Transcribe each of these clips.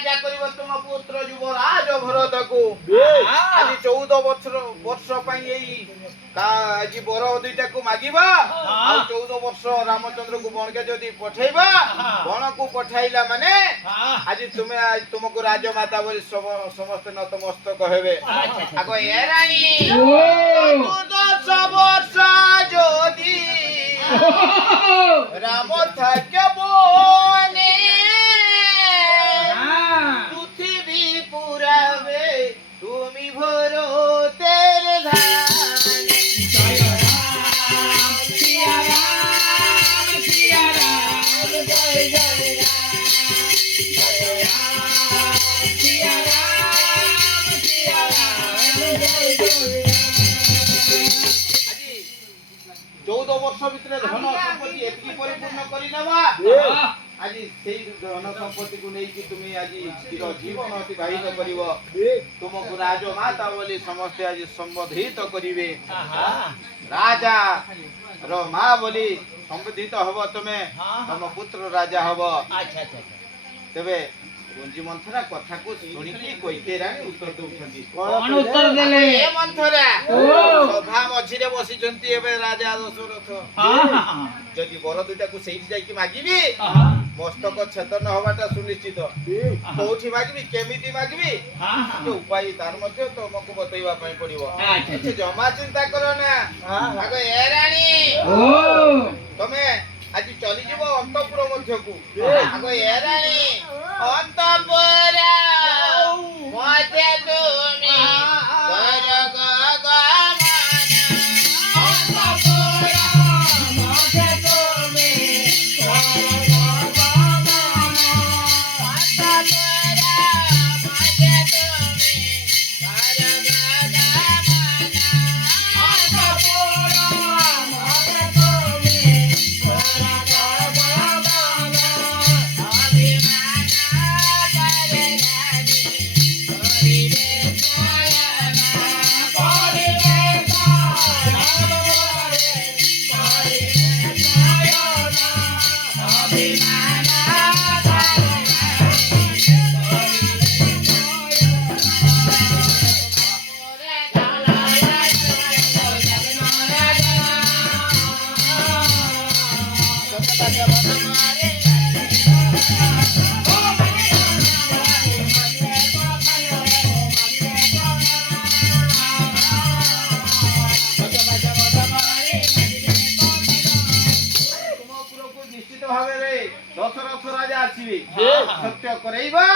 রাজা করিব তুম পুত্র যুবরাজ ভরতকু আজ 14 ବର୍ଷ ପାଇଁ ଏଇ ଆଜି ବର ଦୁଇଟାକୁ ମାଗିବା ଆଉ 14 ବର୍ଷ ରାମଚନ୍ଦ୍ରକୁ ବଣକେ ଯଦି ପଠେଇବା ବଣକୁ ପଠାଇଲା ମାନେ ଆଜି ତୁମକୁ ରାଜମାତା ବୋଲି ସମସ୍ତେ ନତମସ୍ତକ ହେବେ ଆଗ ଏ ରାଣୀ 14 ବର୍ଷ ଯଦି রাম থাকে বনে পৃথিবী পুরাবে তুমি ভরতের ধানে জয় রাম সিয়া রাম সিয়া রাম জয় জয় রাম জয় রাম সিয়া রাম সিয়া রাম জয় জয় রাম 14 ବର୍ଷ ଭିତରେ ଧନ ସମ୍ପତ୍ତି ଏତିକି ପରିପୂର୍ଣ୍ଣ କରିନେବା ଆଜି ସେଇ ଧନ ସମ୍ପତ୍ତିକୁ ନେଇକି ତୁମେ ଆଜି ଚିର ଜୀବନ ଅତିବାହିତ କରିବ ତୁମକୁ ରାଜମାତା ବୋଲି ସମସ୍ତେ ଆଜି ସମ୍ବୋଧିତ କରିବେ ରାଜା ର ମା ବୋଲି ସମ୍ବୋଧିତ ହବ ତୁମେ ତମ ପୁତ୍ର ରାଜା ହବ ତେବେ ଗୁଞ୍ଜି ମନ୍ଥରା କଥାକୁ ଶୁଣିକି କୈକେୟୀ ରାଣୀ ଉତ୍ତର ଦଉଛନ୍ତି କଣ ଉତ୍ତର ଦେଲେ ଏ ମନ୍ଥରା ସଭା ମଝିରେ ବସିଛନ୍ତି ଏବେ ରାଜା ଦଶରଥ ଯଦି ବର ଦୁଇଟାକୁ ସେଇଠି ଯାଇକି ମାଗିବି ମସ୍ତକ ଛେଦନ ହବାଟା ସୁନିଶ୍ଚିତ କୋଉଠି ମାଗିବି କେମିତି ମାଗିବି ଉପାୟ ତାର ମଧ୍ୟ ତମକୁ ବତେଇବା ପାଇଁ ପଡିବ ଜମା ଚିନ୍ତା କର ନା ଆଗ ଏ ରାଣୀ ତମେ ଆଜି ଚଲିଯିବ ଅନ୍ତପୁର ମଧ୍ୟକୁ ଆଗ ଏ ରାଣୀ ଅନ୍ତପୁର ମତେ ତୁମେ ସ୍ୱର୍ଗ ଗମନ ଅନ୍ତପୁର ମତେ ତୁମେ ସ୍ୱର୍ଗ ଗମନ ଅନ୍ତପୁର ମତେ ତୁମେ ସ୍ୱର୍ଗ ଗମନ ଅନ୍ତପୁର ମତେ ତୁମେ দশরথ রাজা আসিবে সত্য করাইবা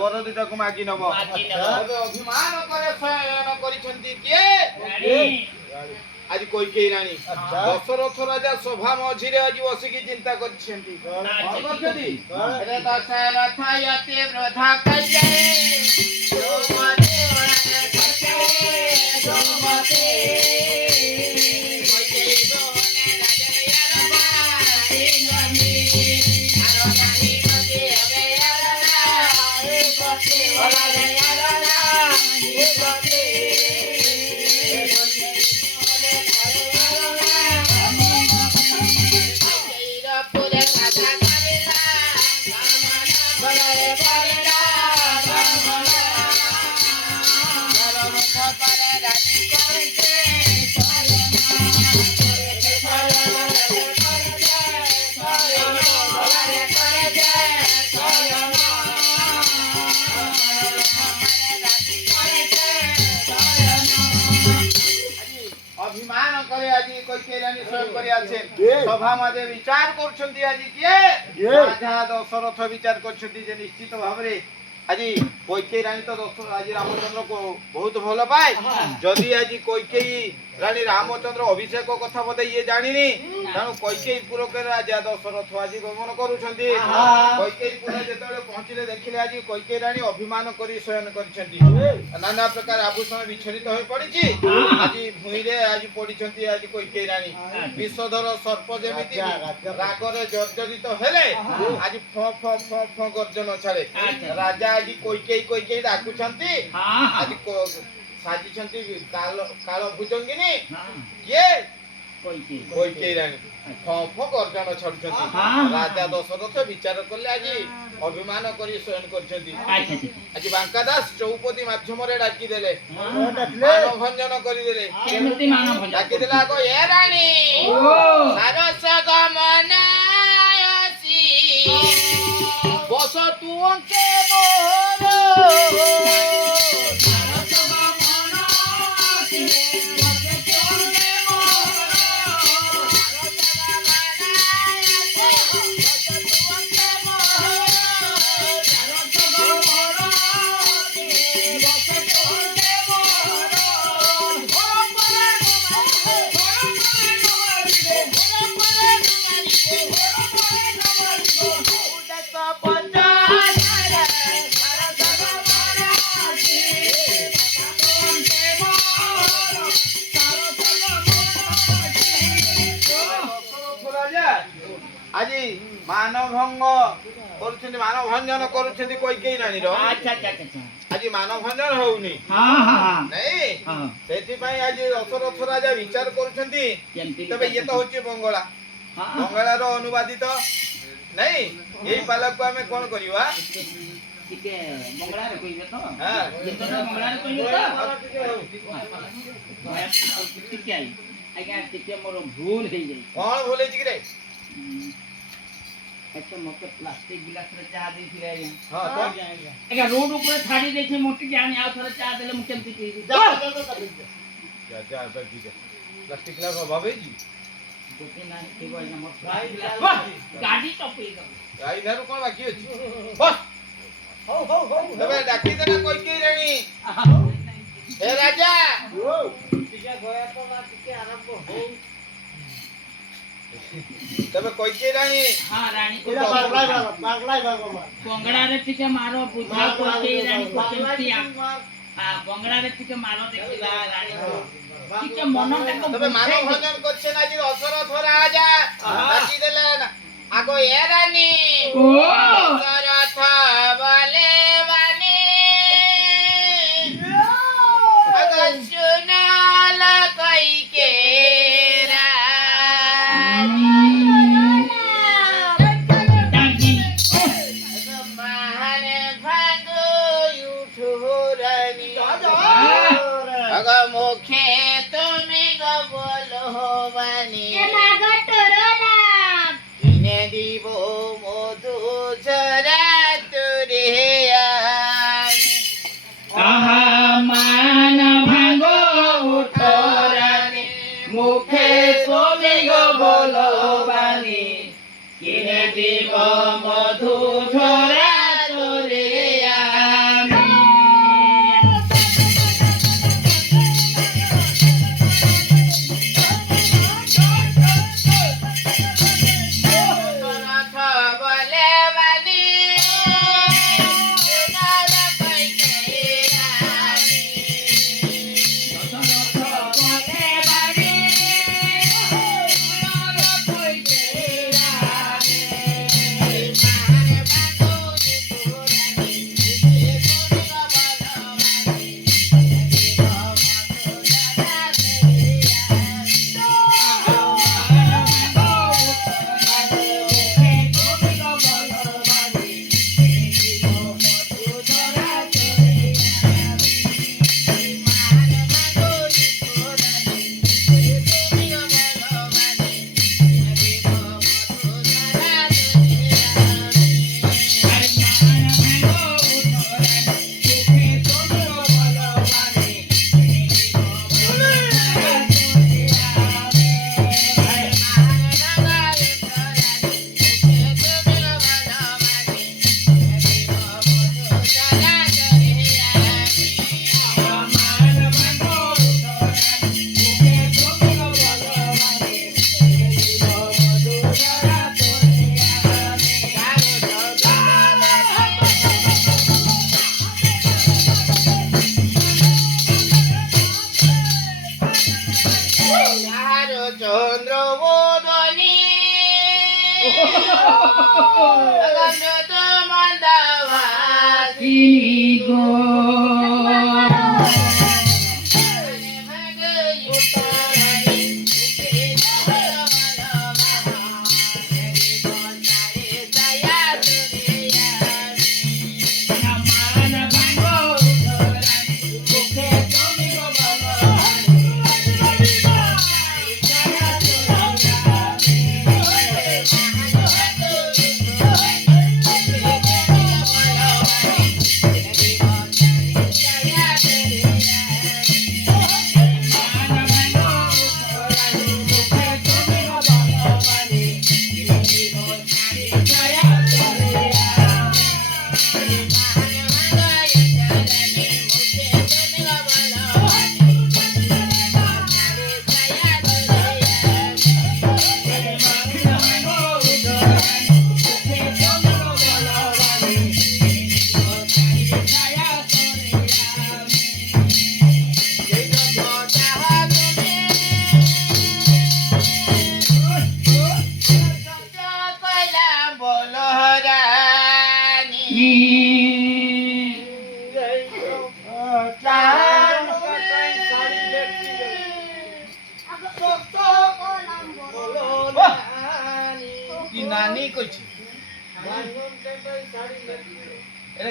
বর দুটাକୁ মাগি নব অভিমান করে শয়ন করিছন্তি কিয়ে আজ কৈকেয়ী রানী দশরথ রাজা সভা মঝিরে আজ বসিকি চিন্তা করছেন্তি করছন্তি রে দশরথ yate ব্রধা কইছে তোমাতে ওড়ানে করছে তোমাতে কইকেয়ী দোনে রাজা ইয়ারবা তিনমি আরোনানি কতে হবে ইয়ারনা এ কতে ওড়ানে ইয়ারনা এ কতে অভিমান করে আজি কৈকেয়ী রানী স্বয়ং করে আছেন সভা মাঝে বিচার করছন্তি আজি কিয়ে রাজা দশরথ বিচার করছন্তি যে নিশ্চিত ভাবে আজি কৈকেয়ী রানী তো আজি রামচন্দ্রকে বহুত ভালো পায় যদি আজি কৈকেয়ী রানী রামচন্দ্র অভিষেক কথা বদে ইয়ে জানিনি তেণু কৈকেয়ীপুরকে রাজা দশরথ আজি গমন করুছন্তি কৈকেয়ীপুর যেতবে পৌঁছিলে দেখিলে আজি কৈকেয়ী রানী অভিমান করে শয়ন করছন্তি নানা প্রকার আভূষণ বিচ্ছরিত হয়ে পড়িছি আজি ভূইরে আজি পড়িছন্তি আজি কৈকেয়ী রানী বিষধর সর্প যেমিতি রাগরে জর্জরিত হেলে আজি ফ ফ ফ ফ গর্জন ছাড়ে রাজা আজি কৈকেয়ী ডাকুছন্তি আজি সাজিছন্তি কাল ভুজঙ্গিনী কিয়ে କୈକେୟୀ ରାଣୀ ଫ ଗର୍ଜନ ଛାଡୁଛନ୍ତି। ରାଜା ଦଶରଥ ବିଚାର କଲେ ଆଜି ଅଭିମାନ କରି ଶୟନ କରିଛନ୍ତି। ଆଜି ବାଙ୍କା ଦାସ ଚୌପଦୀ ମାଧ୍ୟମରେ ଡାକିଦେଲେ, ମାନଭଞ୍ଜନ କରିଦେଲେ। ଡାକିଦେଲେ ଆଗ ଏ ରାଣୀ ସାରସ ଗମନାୟସୀ ବସ ତୁ ଅଙ୍କେ ମୋର ଆଜି ମାନଭଙ୍ଗ କରୁଛନ୍ତି, ମାନଭଞ୍ଜନ କରୁଛନ୍ତି କୈକେୟୀ ରାଣୀର। ଆଜି ମାନଭଞ୍ଜନ ହଉନି ନାଇଁ, ସେଥିପାଇଁ ଆଜି ଦଶରଥ ରାଜା ବିଚାର କରୁଛନ୍ତି। ତେବେ ଇଏ ତ ହଉଛି ବଙ୍ଗଳା, ବଙ୍ଗଳାର ଅନୁବାଦିତ ନାଇଁ, ଏଇ ପାଲାକୁ ଆମେ କଣ କରିବା? ଟିକେ ବଙ୍ଗଳାରେ କହିବେ ତ? ହଁ ଗୀତଟା ବଙ୍ଗଳାରେ କହିବେ ତ? ଟିକେ ଆଜ୍ଞା ଟିକେ ମୋର ଭୁଲ ହେଇଯାଇଛି। କଣ ଭୁଲ ହେଇଛି କି ରେ? ଆଚ୍ଛା ମତେ ପ୍ଲାଷ୍ଟିକ ଗ୍ଲାସରେ ଚା ଦେଇଥିଲେ ଆଜ୍ଞା। ହଁ ତ ଆଜ୍ଞା ରୋଡ ଉପରେ ଛାଡି ଦେଇଛି, ମୁଁ ଟିକେ ଆଣି ଆଉ ଥରେ ଚା ଦେଲେ ମୁଁ କେମିତି ପିଇବି? ପ୍ଲାଷ୍ଟିକ ଗ୍ଲାସ ଅଭାବ ହେଇଛି। ଗୋଟେ ନାହିଁ ଥିବ ଆଜ୍ଞା ମୋର ଗାଡି ଚପେଇ ଦବ। ଗାଈ ଠାରୁ କଣ ବାକି ଅଛି? ତେବେ ଡାକିଦେଲା କୈକେୟୀ ରାଣୀ, ହେ ରାଜା ତେବେ କୈକେୟୀ ରାଣୀ ବଙ୍ଗଳାରେ ଟିକେ ମାର ବୁଝା କୈକେୟୀ ରାଣୀ କେମିତି ବଙ୍ଗଳାରେ ଟିକେ ମାର ଦେଖିବା ରାଣୀ ଟିକେ ମନଟାକୁ ତେବେ ମାନଭଞ୍ଜନ କରୁছেন ଆଜି ଦଶରଥ ରାଜା। ଡାକିଦେଲେ ଆଗ ଏ ରାଣୀ ଦଶରଥ ବଲେ ବାଣୀ ଆଗ ସୁନାଲ କୈକେୟୀ ରାଣୀ मान भांगो उठो रानी अग मुखे तुम्हें बोलो बानी इने दीबो मधु जरा तुरे मान भांगो उठो रानी मुखे सोमिग बोलो बानी किने दीब मधु झरा तोरे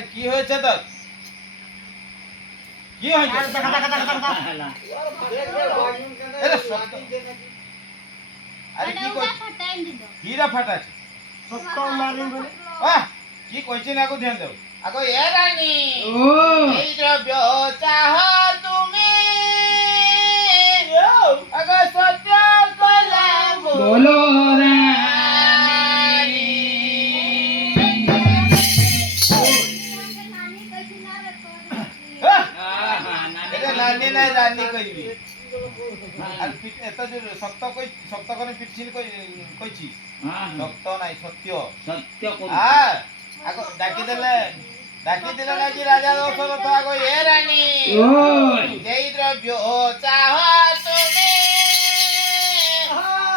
আরে কি হয়েছে তোর কি হয়েছে আরে সত্য আরে কি কই হীরা ফাটাছে আহ কি কইছে না আগো ধ্যান দাও আগো এ রানী ও এই দ্রব্য চাহ তুমি আগো সত্য কইলাম બોલો নানি নাই রানী কইবি আর এত যে সত্য কই সত্য করে পিটছিল কইছি সত্য নাই সত্য સત્ય হ্যাঁ আগো ডাকি দিলে নাকি রাজা দশরথ আগো এ রানী যেই দ্রব্য চাহ তুমি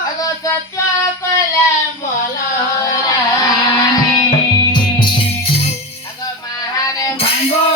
আগো সত্য কইলাম বলো আগো মাহানে ભાંગો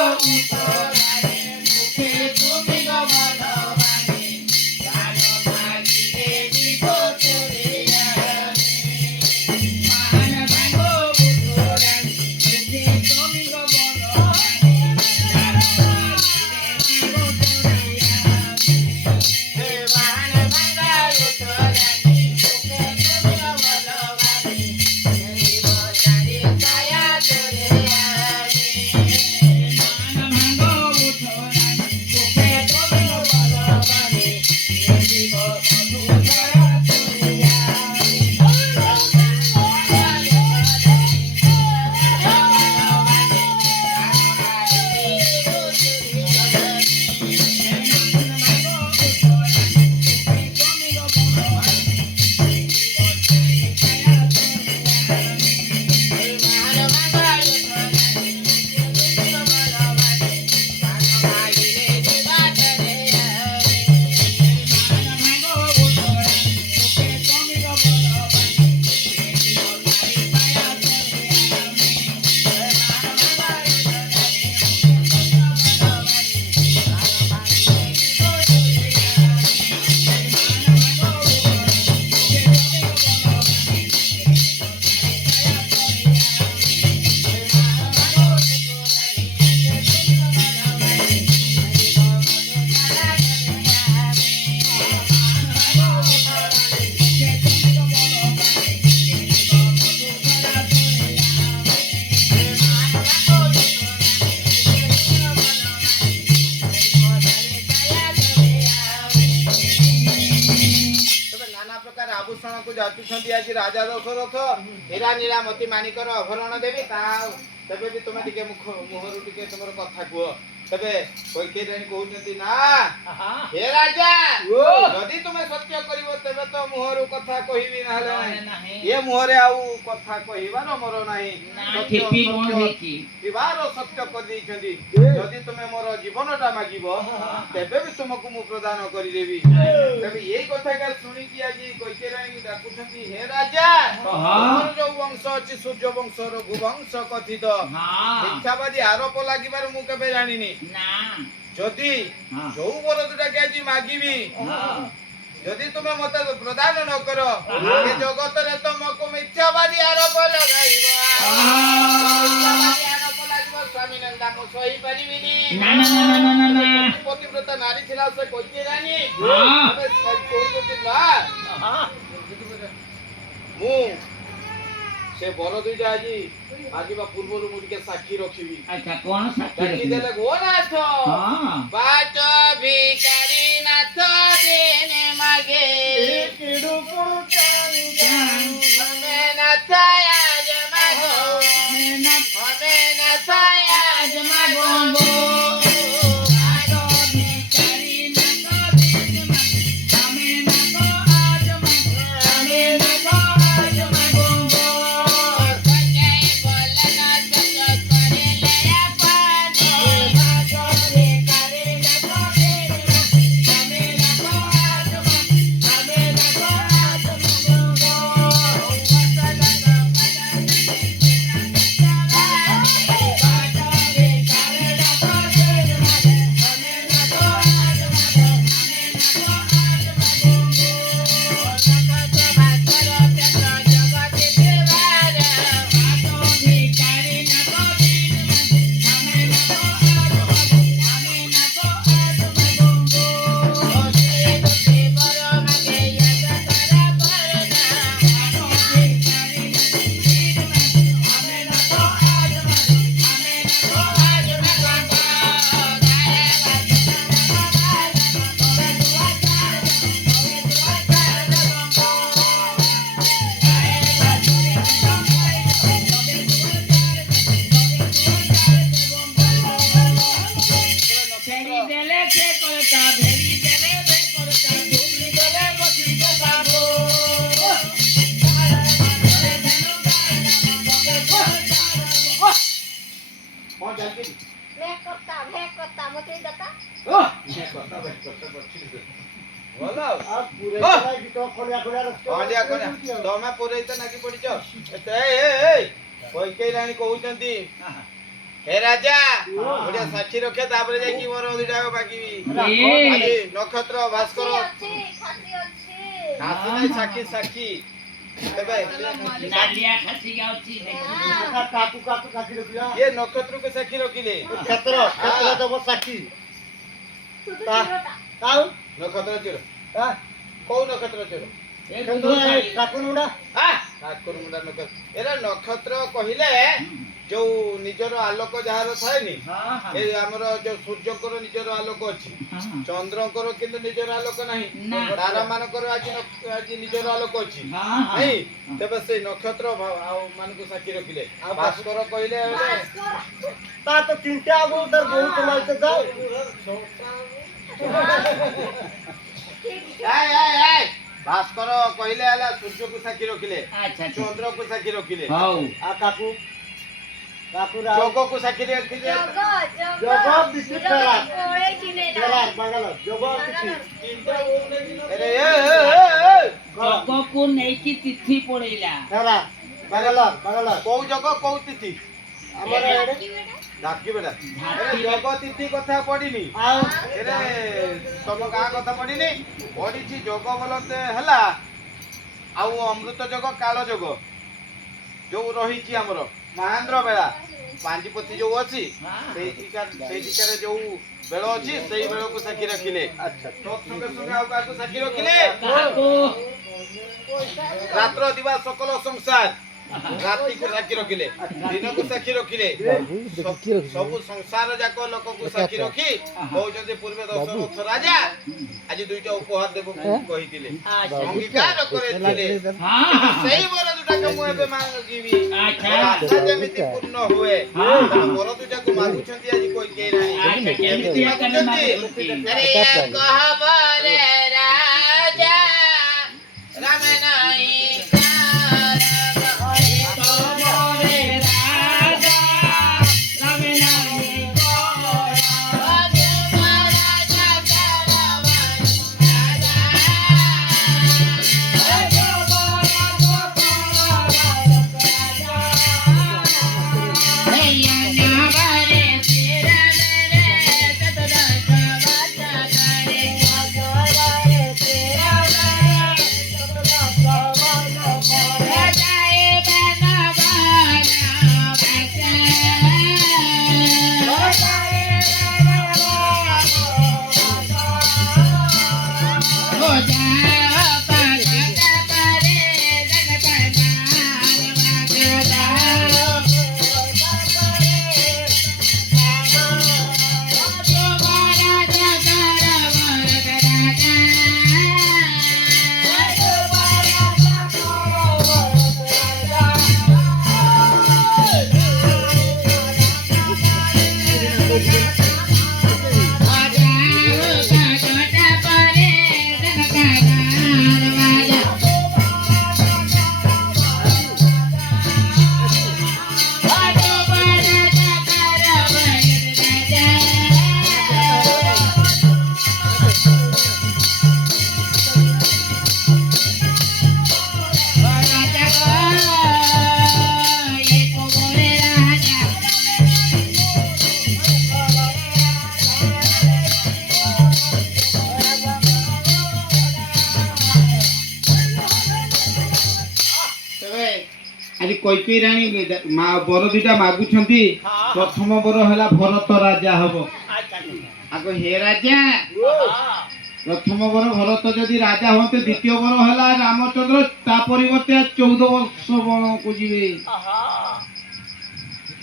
ଆଭୂଷଣକୁ ଯାଚୁଛନ୍ତି ଆଜି ରାଜା ଦଶରଥ ହୀରା ନୀଳା ମୋତି ମାଣିକର ଅଭରଣ ଦେବି ତା ତେବେ ବି ତମେ ଟିକେ ମୁହଁରୁ ଟିକେ ତମର କଥା କୁହ ତେବେ କୈକେୟୀ ରାଣୀ କହୁଛନ୍ତି ନା ହେ ରାଜା ଯଦି ତୁମେ ସତ୍ୟ କରିବ ତେବେ ତ ମୁହଁରୁ କଥା କହିବି ନହେଲେ ନାହିଁ ଏ ମୁହଁରେ ଆଉ କଥା କହିବାର ମୋର ନାହିଁ ବିବାହର ସତ୍ୟ କରିଦେଇଛନ୍ତି ଯଦି ତୁମେ ମୋର ଜୀବନଟା ମାଗିବ ତେବେ ବି ତୁମକୁ ମୁଁ ପ୍ରଦାନ କରିଦେବି ତେବେ ଏଇ କଥାଟା ଶୁଣିକି ଆଜି କୈକେୟୀ ରାଣୀ ଡାକୁଛନ୍ତି ହେ ରାଜା ମୋର ଯୋଉ ବଂଶ ଅଛି ସୂର୍ଯ୍ୟ ବଂଶ ରଘୁବଂଶ କଥିତ ମିଥ୍ୟାବାଦୀ ଆରୋପ ଲାଗିବାର ମୁଁ କେବେ ଜାଣିନି ଯଦି ଯୋଉ ବରଦଟାকে ଆଜି ମାଗିବି ଯଦି ତୁମେ ମତେ ପ୍ରଦାନ ନ କର ଏ ଜଗତରେ ତମକୁ ମିଥ୍ୟାବାଦୀ ଆରୋପ ଲଗାଇବ ସ୍ୱାମୀ ନନ୍ଦା ମୁଁ ସହି ପାରିବିନି ପତିବ୍ରତା ନାରୀ ଥିଲା ସେ କୈକେୟୀ ରାଣୀ କହୁଛନ୍ତି ନା ମୁଁ ସେ ବର ଦୁଇଟା ଆଜି ମାଗିବା ପୂର୍ବରୁ ମୁଁ ଟିକେ ସାକ୍ଷୀ ରଖିବି ସାକ୍ଷୀ ଦେଲେ ଗୋନାଥ ବାଟ ଭିକାରୀ ନାଥ ଦେନେ ମାଗେ ହମେ ନାଥ ଆଜ ମାଗୋ ହମେ ନାଥ ଆଜ ମାଗୋ ફેરી દેલે છે કરતા ફેરી દેલે છે કરતા ડુંગળી દેલે મોતી જગાવો કોણ જાનકી મેં કરતા મોતી જતા બોલો આ પૂરે ચલાઈ ગીતો ખોલ્યા ખોલ્યા રસ્તો કોણ્યા કોણ્યા તમે પૂરે તો નાખી પડી છો કોઈ કઈ રાણી કହୁଛନ୍ତି હે રાજા ઓડે સાક્ષી રખે તાપરે જાય કી વરો દીડાયો બાકી આજી નક્ષત્ર ભાસ્કર ખાસી નહીં સાક્ષી સાક્ષી તબે નાલિયા ખસી ગાવતી આ કાકુ કાકુ કાકી રખ્યા ये नक्षत्र को साक्षी रखिले ક્ષેત્ર તો બસ સાક્ષી તાવ नक्षत्र चलो હા कोउ नक्षत्र चलो એ કંદો કાકુ નુડા हा ठाकुर मुंडा नक्षत्र एरा नक्षत्र कहिले जो निजर आलोक जहार थाय नि હા ए हमर जो सूर्य को निजर आलोक अछि હા चंद्र को किंतु निजर आलोक नाही ना। तारा मान को आज निजर आलोक अछि હા नहीं तबे से नक्षत्र मान को साक्षी रखिले भास्कर कहिले તા તો ચિંતા આબો દર બહુ તમારે તો જાવ ए भास्कर कहिले आला सूर्य को साक्षी रखिले અચ્છા चंद्र को साक्षी रखिले હઉ આ કાકુ કાકુ રાવ जोगो को साक्षी रखिले જોગો બિસ્કિટ ખરા ખરા બાગલ જોગો બિસ્કિટ अरे ए જગକୁ ନେଇକି ତିଥି ପଡେଇଲା ખરા બાગલ બાગલ कोउ जगह कोउ तिथि અમારે એડે डाकी बेटा अरे जगह तिथि कथा पडिनी આવ अरे तम का कथा पडिनी पडिछि जगह बोलते हला आउ अमृत जगह काल जगह जो रहिछि हमर महेंद्र बेला पांचपति जो अछि सेई टिकार जो बेल अछि सेई बेल को साक्षी रखिले अच्छा तो संगे संगे आउ का साक्षी रखिले କାହାକୁ रात्र दिवस सकल संसार राति को साक्षी रखिले दिन को साक्षी रखिले सब संसार जाक लोक को साक्षी रखी कहउछते पूर्वे दशरथ राजा आज दुईटा उपहार देबो कहितिले अंगीकार करेतिले હા सेही वर दुटा के मु एबे मांगीबी अच्छा। आशा जेमिति पूर्ण हुए हाँ। वर दुटा को मागुछंती आज कोई के रानी अच्छा, केमिति आकने मागुछंती? अरे कहबरे राजा राम नाई आज कैकेयी रानी बर दुटा मागुछंती प्रथम बर हला भरत राजा हबो आगो हे राजा प्रथम बर भरत जदि राजा होते द्वितीय बर हला रामचंद्र ता परिवर्ते 14 वर्ष बण को जीवे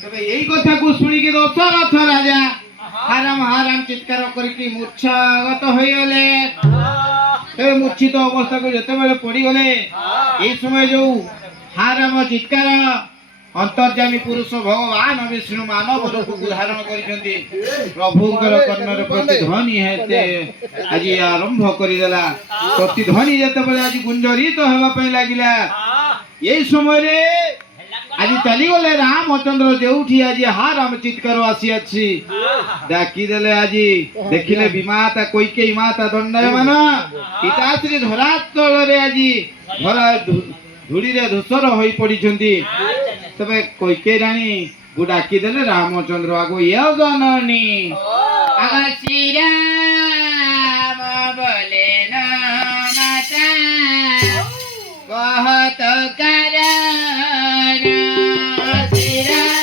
ତେବେ ଏଇ କଥାକୁ ଶୁଣିକି ଦଶରଥ ରାଜା ହାରାମ ହାରାମ ଚିତ୍କାର କରିକି ମୂର୍ଚ୍ଛାଗତ ହୋଇଗଲେ। ତେବେ ମୂର୍ଚ୍ଛିତ ଅବସ୍ଥାକୁ ଯେତେବେଳେ ପଡିଗଲେ ଏଇ ସମୟ ଯୋଉ ହାରାମ ଚିତ୍କାର ଅନ୍ତର୍ଯାମୀ ପୁରୁଷ ଭଗବାନ ବିଷ୍ଣୁ ମାନବ ରୂପକୁ ଧାରଣ କରିଛନ୍ତି। ପ୍ରଭୁଙ୍କର କର୍ଣ୍ଣର ପ୍ରତିଧ୍ୱନି ହେତେ ଆଜି ଆରମ୍ଭ କରିଦେଲା। ପ୍ରତିଧ୍ୱନି ଯେତେବେଳେ ଆଜି ଗୁଞ୍ଜରିତ ହେବା ପାଇଁ ଲାଗିଲା ଏଇ ସମୟରେ ଆଜି ଚାଲିଗଲେ ରାମଚନ୍ଦ୍ର ଯୋଉଠି ଆଜି ହାରାମ ଚିତ୍କାର ଆସିଅଛି ଡାକିଦେଲେ। ଆଜି ଦେଖିଲେ ବିମାତା କୈକେୟୀ ମାତା ଦଣ୍ଡାୟମାନ ପିତାଶ୍ରୀ ଧରାତଳରେ ଆଜି ଧରା ଧୂଳିରେ ଧୂସର ହୋଇ ପଡିଛନ୍ତି। ତେବେ କୈକେୟୀ ରାଣୀ କୁ ଡାକିଦେଲେ ରାମଚନ୍ଦ୍ର ଆଗୁ ୟ ଜନନୀ ଆଗ ଶ୍ରୀରାମ ବୋଲେ ନ ମାତା କହତ କାରଣ ଶ୍ରୀରାମ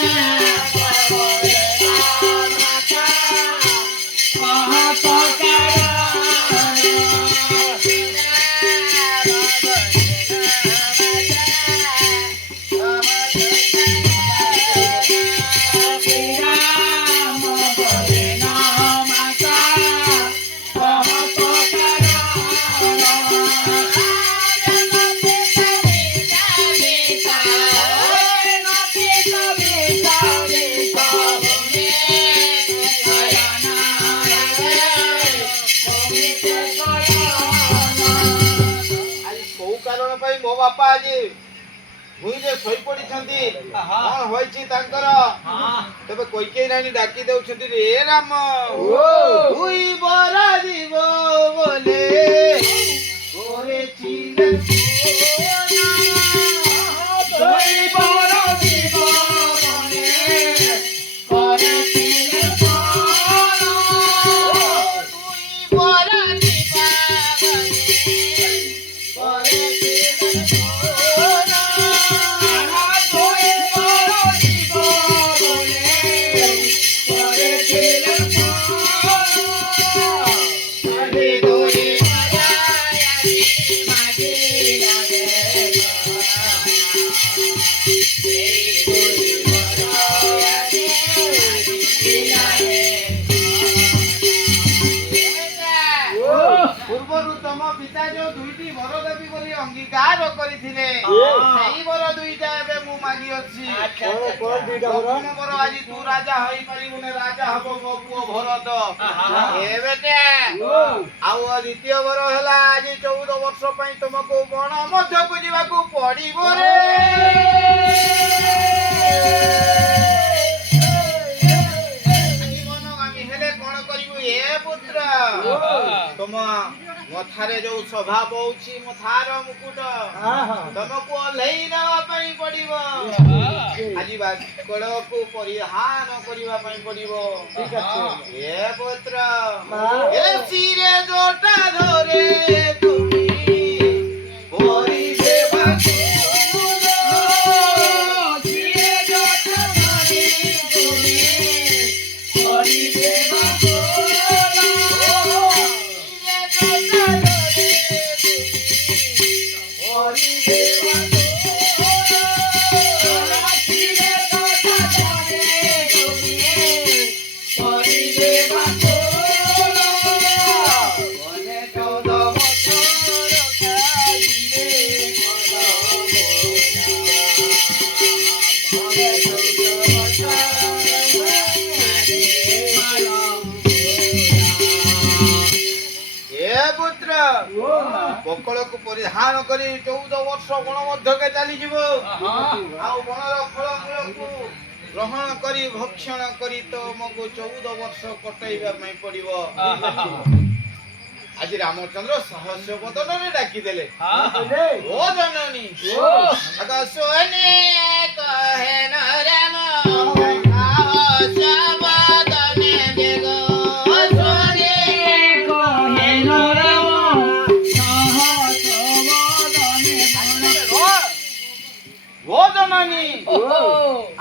ବୋଲେ ନ ମାତା କହତ ମୋ ବାପା ଆଜି ଭୂଇଁରେ ଶୋଇ ପଡିଛନ୍ତି। କଣ ହୋଇଛି ତାଙ୍କର? ତେବେ କୈକେୟୀ ରାଣୀ ଡାକି ଦେଉଛନ୍ତି ରେ ରାମ ଦୁଇ ବରା ଯିବ ବୋଲେ କରେছিলে ଦୁଇ ବରା ଯିବ ବୋଲେ କରେছিলে ଦୁଇ ବରା ଯିବା ପୂର୍ବରୁ ତମ ପିତା ଯୋଉ ଦୁଇଟି ବର ଦେବି ବୋଲି ଅଙ୍ଗୀକାର କରିଥିଲେ ସେଇ ବର ଦୁଇଟା ଏବେ ମୁଁ ମାଗି ଅଛି। ପ୍ରଥମ ବର ଆଜି ତୁ ରାଜା ହୋଇପାରିବୁନି, ରାଜା ହବ ମୋ ପୁଅ ଭରତ। ଏବେ ଆଉ ଦ୍ୱିତୀୟ ବର ହେଲା ଆଜି 14 ବର୍ଷ ପାଇଁ ତମକୁ ବଣ ମଧ୍ୟକୁ ଯିବାକୁ ପଡିବ ରେ। ବନଗାମୀ ହେଲେ କଣ କରିବୁ ଏ ପୁତ୍ର? ତମ ମଥାରେ ଯୋଉ ସ୍ୱଭାବ ହଉଛି ମଥାର ମୁକୁଟ ତମକୁ ଓହ୍ଲେଇ ନେବା ପାଇଁ ପଡିବ। ଆଜି ବାକଳକୁ ପରିଧାନ କରିବା ପାଇଁ ପଡିବ। ଏ ପୁତ୍ର ଏ ଶିରେ ଜଟା ଧରେ ତୁମି କରିବେ ଶିରେ ଜଟା ଧରେ ତୁମି କରିବେ ବକଳକୁ ପରିଧାନ କରି 14 ବର୍ଷ ବଣ ମଧ୍ୟକେ ଚାଲିଯିବ। ଆଉ ବଣର ଫଳମୂଳକୁ ଗ୍ରହଣ କରି ଭକ୍ଷଣ କରି ତମକୁ 14 ବର୍ଷ କଟାଇବା ପାଇଁ ପଡିବ। ଆଜି ରାମଚନ୍ଦ୍ର ସହସ୍ୟ ବଦନରେ ଡାକିଦେଲେ ଓ ଜନନୀ ଆଗ ଶୁଣି କହେ ନ ରାମ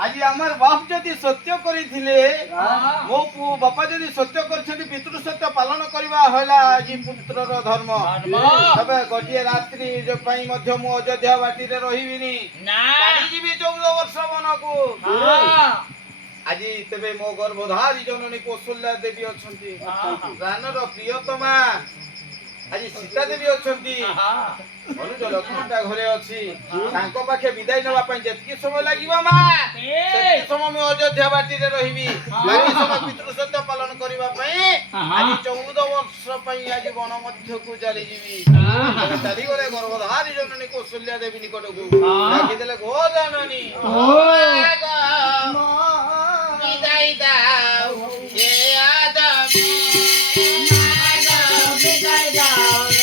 ଆଜି আমার বাপ যদি সত্য করিଥିଲେ ମୋ ବାପା ଯଦି ସତ୍ୟ କରିଛନ୍ତି ପିତୃ ସତ୍ୟ ପାଳନ କରିବା ହେଲା ଆଜି ପୁତ୍ରର ଧର୍ମ। ତେବେ ଗୋଟିଏ ରାତ୍ରି ପାଇଁ ମଧ୍ୟ ମୁଁ ଅଯୋଧ୍ୟା ବାଟିରେ ରହିବିନି, ଚାଲିଯିବି 14 ବର୍ଷ ବନକୁ। ଆଜି ତେବେ ମୋ ଗର୍ଭଧାରୀ ଜନନୀ କୌଶଲ୍ୟା ଦେବୀ ଅଛନ୍ତି ରାନର ପ୍ରିୟତମା ଆଜି ସୀତା ଦେବୀ ଅଛନ୍ତି ଅନୁଜ ଲକ୍ଷ୍ମଣଟା ଘରେ ଅଛି ତାଙ୍କ ପାଖେ ବିଦାୟ ନେବା ପାଇଁ ଯେତିକି ସମୟ ଲାଗିବ ମା ସେତିକି ସମୟ ମୁଁ ଅଯୋଧ୍ୟା ବାଟିରେ ରହିବି ବାକି ସମୟ ପିତୃ ସତ୍ୟ ପାଳନ କରିବା ପାଇଁ ଆଜି 14 ବର୍ଷ ପାଇଁ ଆଜି ବନ ମଧ୍ୟକୁ ଚାଲିଯିବି ତେବେ ଚାଲିଗଲେ ଗର୍ଭଧାରୀ ଜନନୀ କୌଶଲ୍ୟା ଦେବୀ ନିକଟକୁ ଡାକିଦେଲେ ଗୋ ଜନନୀ ବିଦାୟ ଦାও ଏ ଆଦମୀ ବିଦାୟ ଦାও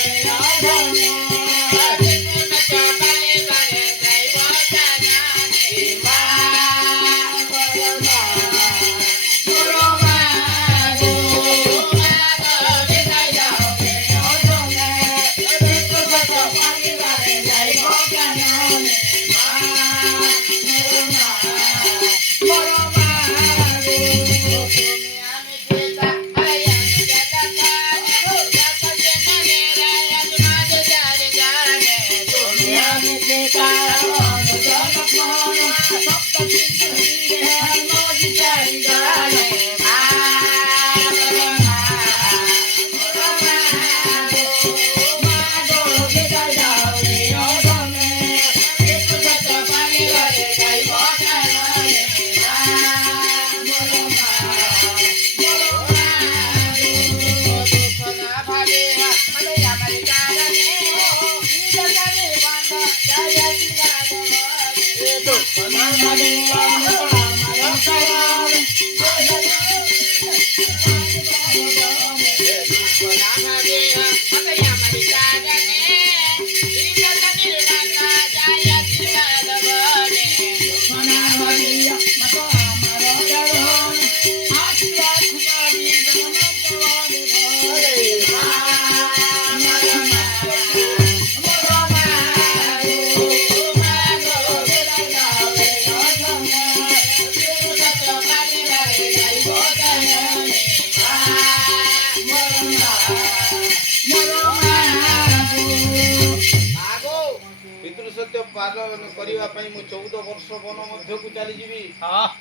ପାଳନ କରିବା ପାଇଁ ମୁଁ 14 ବର୍ଷ ବନ ମଧ୍ୟକୁ ଚାଲିଯିବି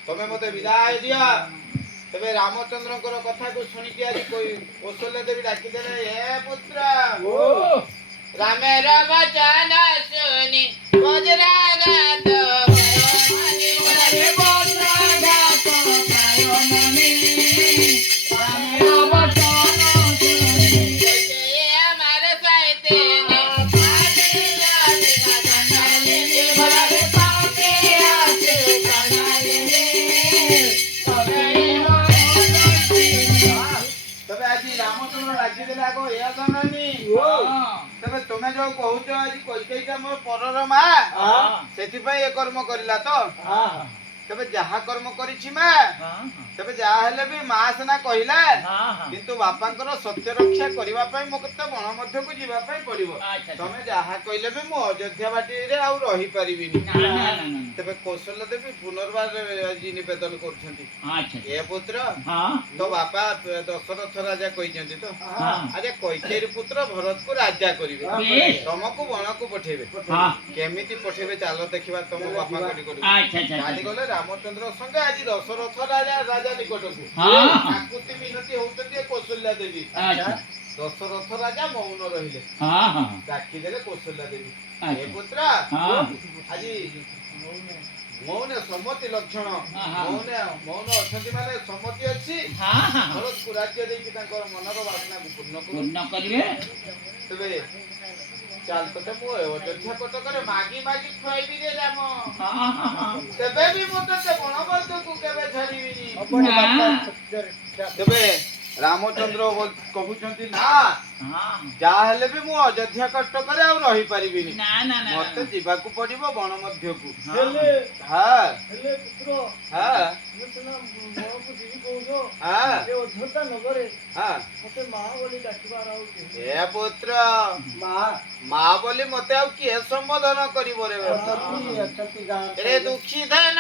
ତମେ ମତେ ବିଦାୟ ଦିଅ ତେବେ ରାମଚନ୍ଦ୍ରଙ୍କର କଥାକୁ ଶୁଣିକି ଆଜି କୌଶଲ୍ୟା ଦେବୀ ଡାକିଦେଲେ ହେ ପୁତ୍ର ରାମେର ବଚନ ଶୁଣି ବଜ୍ରାଘାତ ତମେ ଯୋଉ କହୁଛ ଆଜି କୈକେୟୀଟା ମୋ ପରର ମା ସେଥିପାଇଁ ଏ କର୍ମ କରିଲା ତ ତେବେ ଯାହା କର୍ମ କରିଛି ମା ତେବେ ଯାହା ହେଲେ ବି ମା ସିନା କହିଲା କିନ୍ତୁ ବାପାଙ୍କର ସତ୍ୟ ରକ୍ଷା କରିବା ପାଇଁ ମୋତେ ବଣ ମଧ୍ୟକୁ ଯିବା ପାଇଁ ପଡିବ ତମେ ଯାହା କହିଲେ ବି ମୁଁ ଅଯୋଧ୍ୟା ବାଟିରେ ଆଉ ରହିପାରିବିନି ତେବେ କୌଶଲ୍ୟା ଦେବୀ ପୁନର୍ବାର ଆଜି ନିବେଦନ କରୁଛନ୍ତି ଏ ପୁତ୍ର ତୋ ବାପା ଦଶରଥ ରାଜା କହିଛନ୍ତି ତ ଆରେ କୈକେୟୀ ପୁତ୍ର ଭରତକୁ ରାଜା କରିବେ ତମକୁ ବଣକୁ ପଠେଇବେ କେମିତି ପଠେଇବେ ଚାଲ ଦେଖିବା ତମ ବାପାଙ୍କ ନିକଟକୁ ଚାଲିଗଲେ ରାମଚନ୍ଦ୍ର ସଙ୍ଗେ ଆଜି ଦଶରଥ ରାଜା ନିକଟକୁ ଆକୁତି ମିନତି ହଉଛନ୍ତି କୌଶଲ୍ୟା ଦେବୀ ଦଶରଥ ରାଜା ମୌନ ରହିଲେ ଡାକିଦେଲେ କୌଶଲ୍ୟା ଦେବୀ ହେ ପୁତ୍ର ଆଜି ମୌନ ସମ୍ମତି ଲକ୍ଷଣ ମୌନ ଅଛନ୍ତି ମାନେ ସମ୍ମତି ଅଛି ଭରତକୁ ରାଜ୍ୟ ଦେଇକି ତାଙ୍କର ମନର ବାସନାକୁ ପୂର୍ଣ୍ଣ କରିବେ ତେବେ ଚାଲ ତତେ ମୁଁ ଅଯୋଧ୍ୟା କଟକରେ ମାଗି ମାଗି ଖୁଆଇବି ରେ ରାମ ତେବେ ବି ମୁଁ ତତେ ବଣବର୍ତ୍ତକୁ କେବେ ଛାଡ଼ିବିନି ତେବେ ରାମଚନ୍ଦ୍ର କହୁଛନ୍ତି ନା ଯାହା ହେଲେ ବି ମୁଁ ଅଯୋଧ୍ୟା କଟକରେ ଆଉ ରହିପାରିବିନି ମତେ ଯିବାକୁ ପଡିବ ବଣ ମଧ୍ୟକୁ ଏ ପୁତ୍ର ମା ବୋଲି ମତେ ଆଉ କିଏ ସମ୍ବୋଧନ କରିବ ରେ ଦୁଃଖୀ ଧନ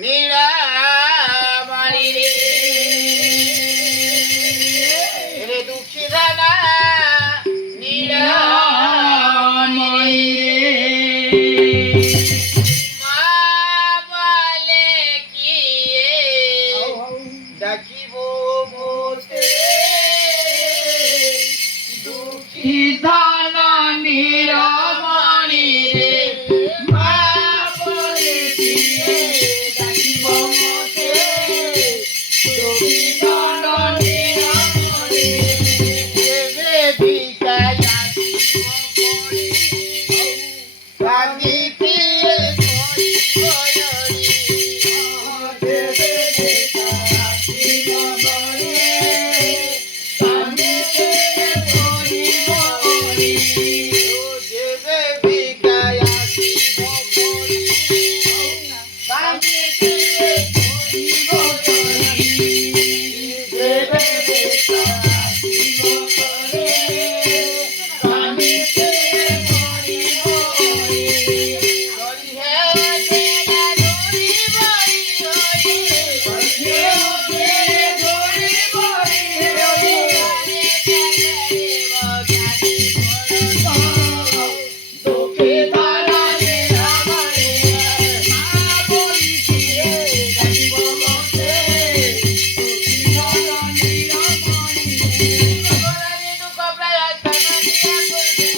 ନୀଳାମଣି ରେ ଦୁଃଖୀ ଧନ ନୀଳାମଣି ମା ବୋଲେ ডাকিব মোতে দুঃখী ধন নীলমণি রে মা বলি দিয়ে ডাকিব মোতে দুঃখী ধন নীলমণি দেবে ভিকায় আসিব করি কান্দিতে করিব হরি দেবে ভিকায় আসিব করি কান্দিতে করিব হরি দেবে ভিকায় আসিব করি কান্দিতে করিব হরি দেবে ভিকায় আসিব করি কান্দিতে করিব হরি হরি হে দেবা গরি বরি হরি হে গরি বরি হরি দুঃখী ধন নীলমণি মা বলি দিয়ে ডাকিব মোতে দুঃখী ধন নীলমণি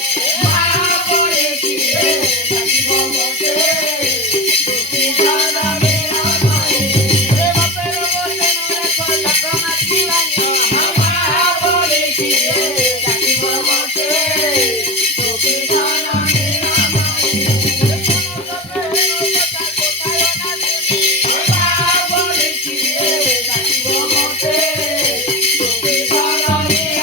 মা বলি দিয়ে ডাকিব মোতে দুঃখী ধন নীলমণি মা বলি দিয়ে ডাকিব মোতে দুঃখী ধন নীলমণি মা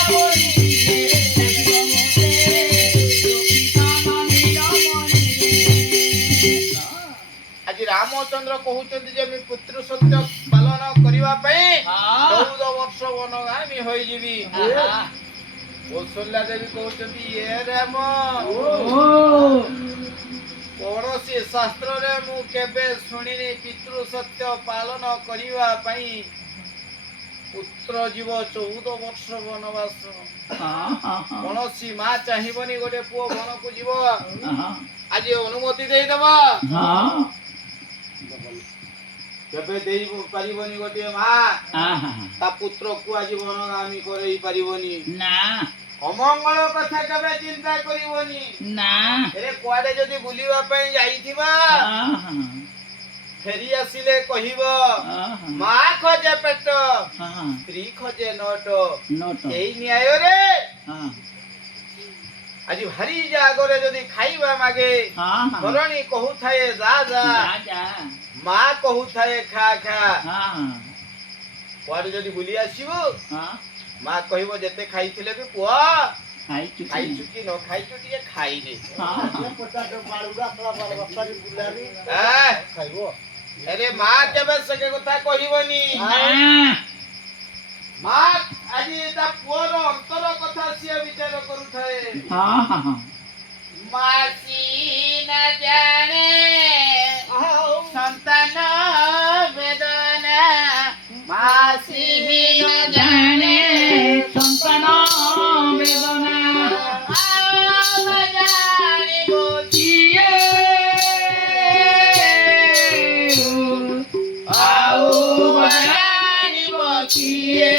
বলি দিয়ে ডাকিব মোতে দুঃখী ধন নীলমণি ଆଜି ରାମଚନ୍ଦ୍ର କହୁଛନ୍ତି ଯେ ମୁଁ ପୁତ୍ର ସତ୍ୟ ପାଳନ କରିବା ପାଇଁ 14 ବର୍ଷ ବନଗାମୀ ହୋଇଯିବି। କୌଶଲ୍ୟା ଦେବୀ କହୁଛନ୍ତି ଏ ରାମ କୌଣସି ଶାସ୍ତ୍ରରେ ମୁଁ କେବେ ଶୁଣିନି ପିତୃ ସତ୍ୟ ପାଳନ କରିବା ପାଇଁ ପୁତ୍ର ଯିବ 14 ବର୍ଷ ବନବାସ। କୌଣସି ମା ଚାହିଁବନି ଗୋଟେ ପୁଅ ବନକୁ ଯିବ, ଆଜି ଅନୁମତି ଦେଇଦବ। କେବେ ଦେଇ ପାରିବନି ଗୋଟିଏ ମା ତା ପୁତ୍ରକୁ ଆଜି ବନଗାମୀ କରେଇ ପାରିବନି। ନା ଅମଙ୍ଗଳ କଥା କେବେ ଚିନ୍ତା କରିବନି। ନା ଏରେ କୁଆଡେ ଯଦି ବୁଲିବା ପାଇଁ ଯାଇଥିବା ଫେରି ଆସିଲେ କହିବ ମା ଖୋଜେ ପେଟ ସ୍ତ୍ରୀ ଖୋଜେ ନଟ। ଏଇ ନ୍ୟାୟରେ ଆଜି ଭାରି ଜାଗରେ ଯଦି ଖାଇବା ମାଗେ ଧରଣୀ କହୁଥାଏ ଯା ଯା, ମା କହୁଥାଏ ଖା ଖା। କୁଆଡେ ଯଦି ବୁଲି ଆସିବ ମା କହିବ ଯେତେ ଖାଇଥିଲେ ବି ପୁଅ ଖାଇଛୁ କି ନ ଖାଇଛୁ ଟିକେ ଖାଇଦେ। ଆରେ ମା କେବେ ସେ କଥା କହିବନି। ମା ଆଜି ତା ପୁଅର ଅନ୍ତର କଥା ସିଏ ବିଚାର କରୁଥାଏ। ମାସି ନ ଜାଣେ ସନ୍ତାନ ବେଦନା, ମାସି ନ ଜାଣେ ସନ୍ତାନ ବେଦନା ଜାଣିବ କିଏ ଆଉ ଜାଣିବ କିଏ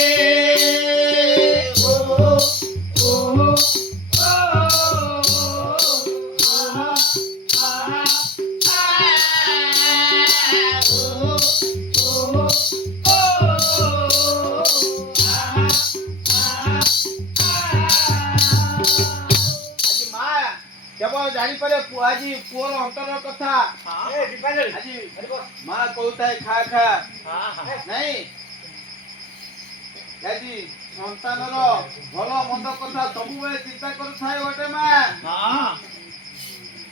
କେବଳ ଜାଣିପାରେ ଆଜି ପୁଅର ଅନ୍ତର କଥା। ଆଜି ମା କହୁଥାଏ ଖା ଖା ନାଇଁ, ଆଜି ସନ୍ତାନର ଭଲ ମନ୍ଦ କଥା ସବୁବେଳେ ଚିନ୍ତା କରୁଥାଏ ଗୋଟେ ମା।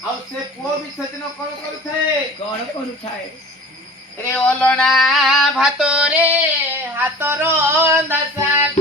ଆଉ ସେ ପୁଅ ବି ସେଦିନ କଣ କରୁଥାଏ? କଣ କରୁଥାଏ? ରେ ଅଲଣା ଭାତରେ ହାତର ଶାଗ,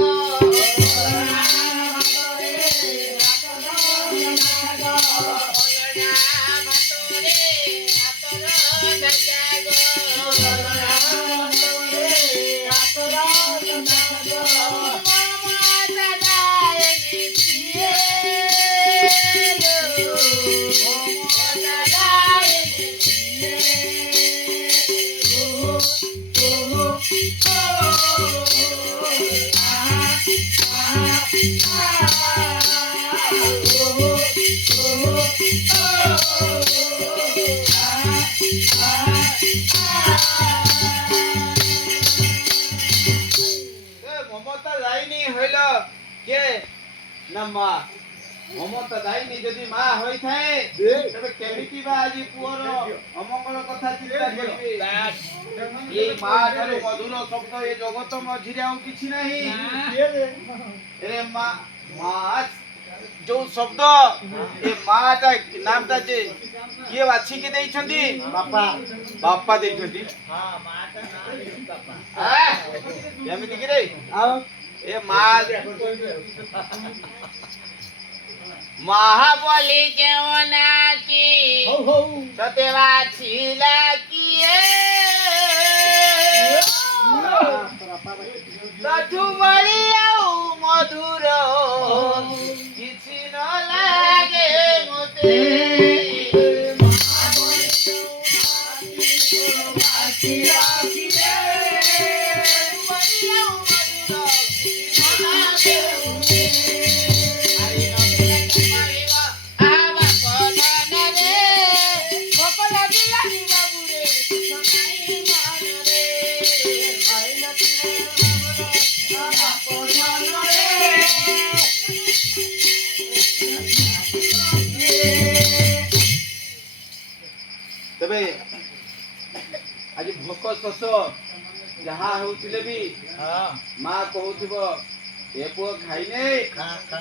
মমতা যায়নি হইল কে না মা মমতা যায়নি যদি মা হইথাए তবে কেমিতি বা আজি পুଅର অমঙ্গল কথা চিন্তা କରିବେ ବାସ୍। এই মা ଠାରୁ ମଧୁର ଶବ୍ଦ ଏ ଜଗତ ମଝିରେ ଆଉ କିଛି ନାହିଁ रे ମା ମା ଯୋଉ ଶବ୍ଦ ଏ ମାଟା ନାମଟା ଯେ କିଏ ବାଛିକି ଦେଇଛନ୍ତି ବାପା ବାପା ଦେଇଛନ୍ତି କେମିତି କିରେ ଆଉ ଏ ମା મહાબલી કેવો નાચી ହଉ ହଉ સતેવા છીલા કીએ સાચું મળી આવું મધુર କିଛି ନ લાગે મોતે ତେବେ ଆଜି ଭୋକ ଶୋଷ ଯାହା ହେଉଥିଲେ ବି ମା କହୁଥିବ ଏ ପୁଅ ଖାଇନେ ଖା ଖା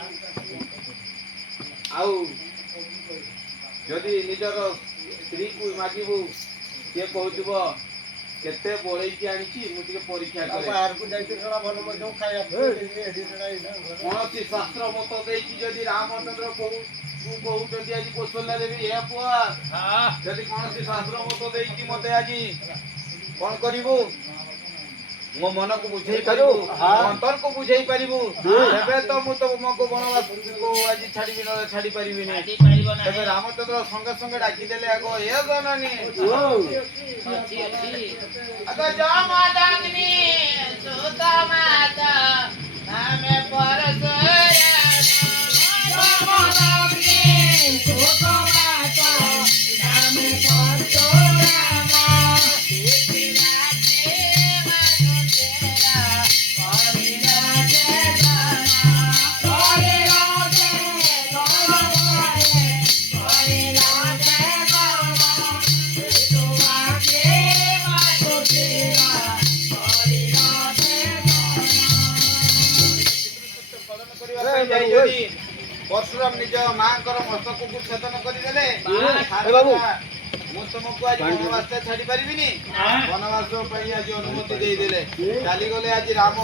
ଆଉ ଯଦି ନିଜର ସ୍ତ୍ରୀକୁ ମାଗିବୁ ସିଏ କହୁଥିବ କେତେ ବଳେଇକି ଆଣିଛି ମୁଁ ଟିକେ ପରୀକ୍ଷା ଆଉ କରେ ବାହାରକୁ ଯାଇକି ସେଟା ଭଲ ମଧ୍ୟ ଖାଇବା କୌଣସି ଶାସ୍ତ୍ର ମତ ଦେଇକି ଯଦି ରାମଚନ୍ଦ୍ର କହୁଛନ୍ତି ଆଜି କୌଶଲ୍ୟା ଦେବୀ ଏ ପୁଅ ଯଦି କୌଣସି ଶାସ୍ତ୍ର ମତ ଦେଇକି ମତେ ଆଜି କଣ କରିବୁ ମୋ ମନକୁ ବୁଝେଇ ପାରିବୁ ହଁ। ଅନ୍ତରକୁ ବୁଝେଇ ପାରିବୁ ହଁ। ତେବେ ତ ମୁଁ ତମକୁ ବନବାସକୁ ଆଜି ଛାଡ଼ିବି ନହେଲେ ଛାଡ଼ି ପାରିବିନି ଆଜି ପାରିବ ତେବେ ନାହିଁ ରାମଚନ୍ଦ୍ର ସଙ୍ଗେ ସଙ୍ଗେ ଡାକିଦେଲେ ଆଗ ଏ ଜନନୀ ଅଛି ଅଛି ଆଗ ଜମଦଗ୍ନି ସୁତ ମାତା ଆମେ ଯାଇଛନ୍ତି ପରଶୁରାମ ନିଜ ମାଙ୍କର ମସ୍ତକକୁ ଛେଦନ କରିଦେଲେ ବାସ୍। ବାବୁ। ମୁଁ ତମକୁ ଆଜି ବନବାସ ଛାଡି ପାରିବିନି ବନବାସ ପାଇଁ ଆଜି ଅନୁମତି ଦେଇଦେଲେ ଚାଲିଗଲେ ଆଜି ରାମ